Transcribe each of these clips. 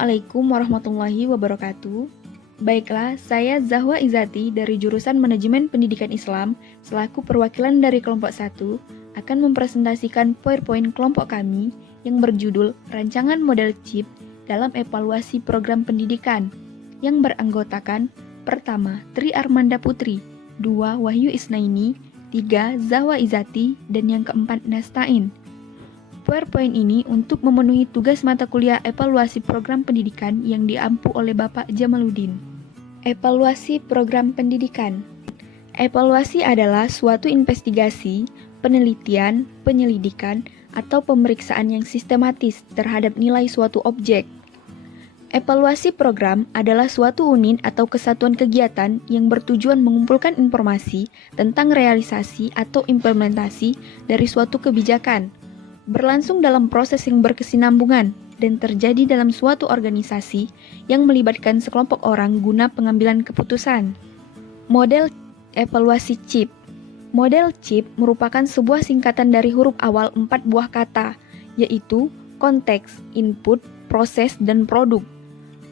Assalamualaikum warahmatullahi wabarakatuh. Baiklah, saya Zahwa Izati dari jurusan Manajemen Pendidikan Islam selaku perwakilan dari kelompok 1 akan mempresentasikan PowerPoint kelompok kami yang berjudul Rancangan Model Chip dalam Evaluasi Program Pendidikan yang beranggotakan pertama, Tri Armanda Putri, 2, Wahyu Isnaini, 3, Zahwa Izati, dan yang keempat, Nastain. PowerPoint ini untuk memenuhi tugas mata kuliah evaluasi program pendidikan yang diampu oleh Bapak Jamaluddin. Evaluasi program pendidikan. Evaluasi adalah suatu investigasi, penelitian, penyelidikan, atau pemeriksaan yang sistematis terhadap nilai suatu objek. Evaluasi program adalah suatu unit atau kesatuan kegiatan yang bertujuan mengumpulkan informasi tentang realisasi atau implementasi dari suatu kebijakan, berlangsung dalam proses yang berkesinambungan dan terjadi dalam suatu organisasi yang melibatkan sekelompok orang guna pengambilan keputusan. Model evaluasi CHIP. Model CHIP merupakan sebuah singkatan dari huruf awal 4 buah kata, yaitu konteks, input, proses, dan produk.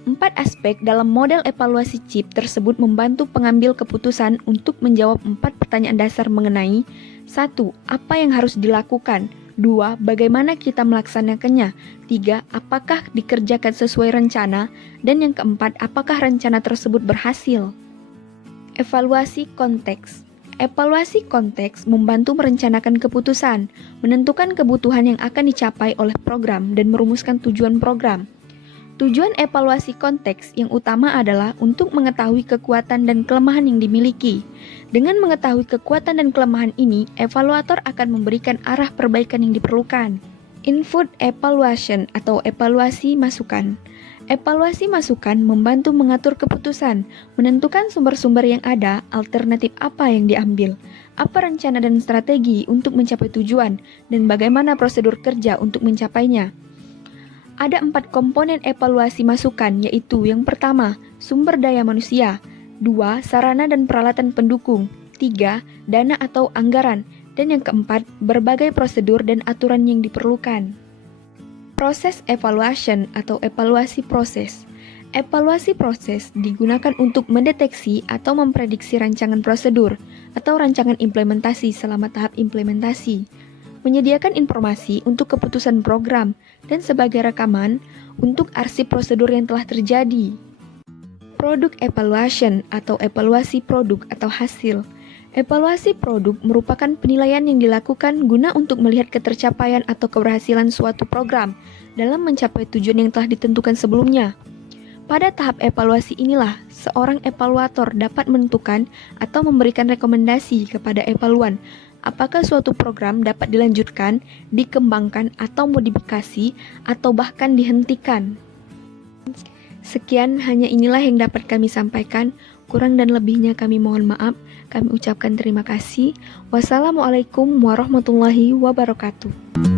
4 aspek dalam model evaluasi CHIP tersebut membantu pengambil keputusan untuk menjawab 4 pertanyaan dasar mengenai 1. Apa yang harus dilakukan? 2. Bagaimana kita melaksanakannya? 3. Apakah dikerjakan sesuai rencana? Dan yang keempat, apakah rencana tersebut berhasil? Evaluasi konteks. Evaluasi konteks membantu merencanakan keputusan, menentukan kebutuhan yang akan dicapai oleh program, dan merumuskan tujuan program. Tujuan evaluasi konteks yang utama adalah untuk mengetahui kekuatan dan kelemahan yang dimiliki. Dengan mengetahui kekuatan dan kelemahan ini, evaluator akan memberikan arah perbaikan yang diperlukan. Input evaluation atau evaluasi masukan. Evaluasi masukan membantu mengatur keputusan, menentukan sumber-sumber yang ada, alternatif apa yang diambil, apa rencana dan strategi untuk mencapai tujuan, dan bagaimana prosedur kerja untuk mencapainya. Ada 4 komponen evaluasi masukan, yaitu yang pertama, sumber daya manusia, 2, sarana dan peralatan pendukung, 3, dana atau anggaran, dan yang keempat, berbagai prosedur dan aturan yang diperlukan. Proses evaluation atau evaluasi proses. Evaluasi proses digunakan untuk mendeteksi atau memprediksi rancangan prosedur atau rancangan implementasi selama tahap implementasi, menyediakan informasi untuk keputusan program, dan sebagai rekaman untuk arsip prosedur yang telah terjadi. Product evaluation atau evaluasi produk atau hasil. Evaluasi produk merupakan penilaian yang dilakukan guna untuk melihat ketercapaian atau keberhasilan suatu program dalam mencapai tujuan yang telah ditentukan sebelumnya. Pada tahap evaluasi inilah, seorang evaluator dapat menentukan atau memberikan rekomendasi kepada evaluan apakah suatu program dapat dilanjutkan, dikembangkan, atau modifikasi, atau bahkan dihentikan. Sekian, hanya inilah yang dapat kami sampaikan. Kurang dan lebihnya kami mohon maaf. Kami ucapkan terima kasih. Wassalamualaikum warahmatullahi wabarakatuh.